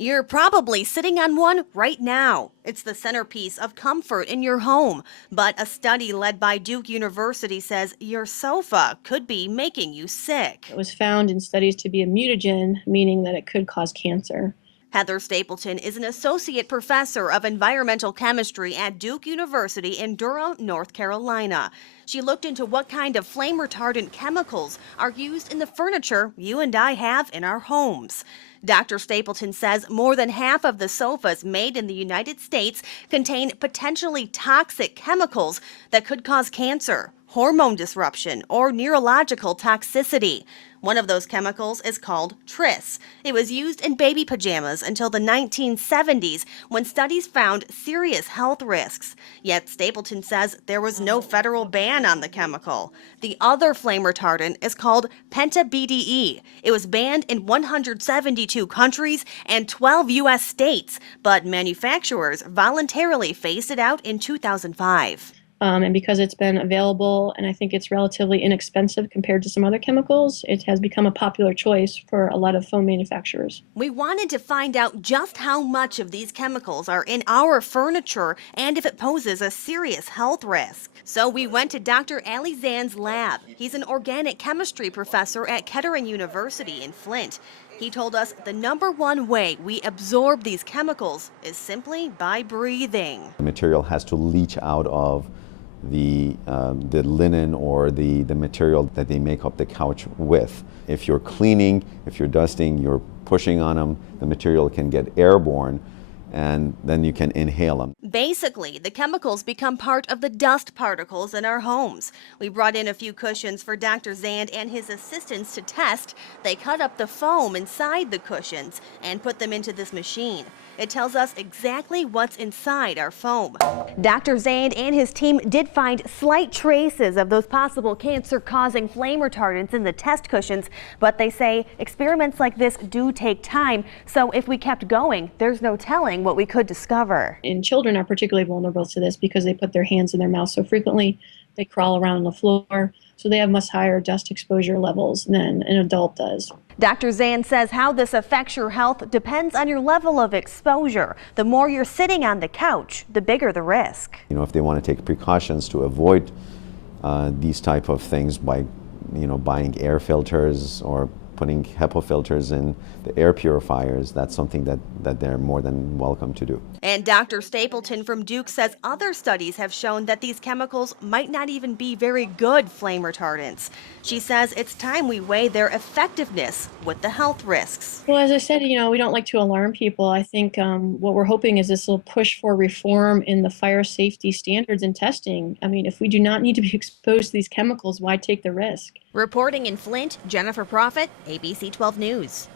You're probably sitting on one right now. It's the centerpiece of comfort in your home. But a study led by Duke University says your sofa could be making you sick. It was found in studies to be a mutagen, meaning that it could cause cancer. Heather Stapleton is an associate professor of environmental chemistry at Duke University in Durham, North Carolina. She looked into what kind of flame retardant chemicals are used in the furniture you and I have in our homes. Dr. Stapleton says more than half of the sofas made in the United States contain potentially toxic chemicals that could cause cancer, hormone disruption, or neurological toxicity. One of those chemicals is called tris. It was used in baby pajamas until the 1970s when studies found serious health risks. Yet Stapleton says there was no federal ban on the chemical. The other flame retardant is called penta-BDE. It was banned in 172 countries and 12 U.S. states, but manufacturers voluntarily phased it out in 2005. And because it's been available and I think it's relatively inexpensive compared to some other chemicals, it has become a popular choice for a lot of foam manufacturers. We wanted to find out just how much of these chemicals are in our furniture and if it poses a serious health risk. So we went to Dr. Ali Zan's lab. He's an organic chemistry professor at Kettering University in Flint. He told us the number one way we absorb these chemicals is simply by breathing. The material has to leach out of the linen or the material that they make up the couch with. If you're cleaning, if you're dusting, you're pushing on them, the material can get airborne and then you can inhale them. Basically, the chemicals become part of the dust particles in our homes. We brought in a few cushions for Dr. Zand and his assistants to test. They cut up the foam inside the cushions and put them into this machine. It tells us exactly what's inside our foam. Dr. Zand and his team did find slight traces of those possible cancer-causing flame retardants in the test cushions, but they say experiments like this do take time, so if we kept going, there's no telling what we could discover. And children are particularly vulnerable to this because they put their hands in their mouth so frequently. They crawl around on the floor, so they have much higher dust exposure levels than an adult does. Dr. Zand says how this affects your health depends on your level of exposure. The more you're sitting on the couch, the bigger the risk. If they want to take precautions to avoid these type of things by, buying air filters or putting HEPA filters in the air purifiers, that's something that they're more than welcome to do. And Dr. Stapleton from Duke says other studies have shown that these chemicals might not even be very good flame retardants. She says it's time we weigh their effectiveness with the health risks. Well, as I said, we don't like to alarm people. I think what we're hoping is this will push for reform in the fire safety standards and testing. I mean, if we do not need to be exposed to these chemicals, why take the risk? Reporting in Flint, Jennifer Prophet, ABC 12 News.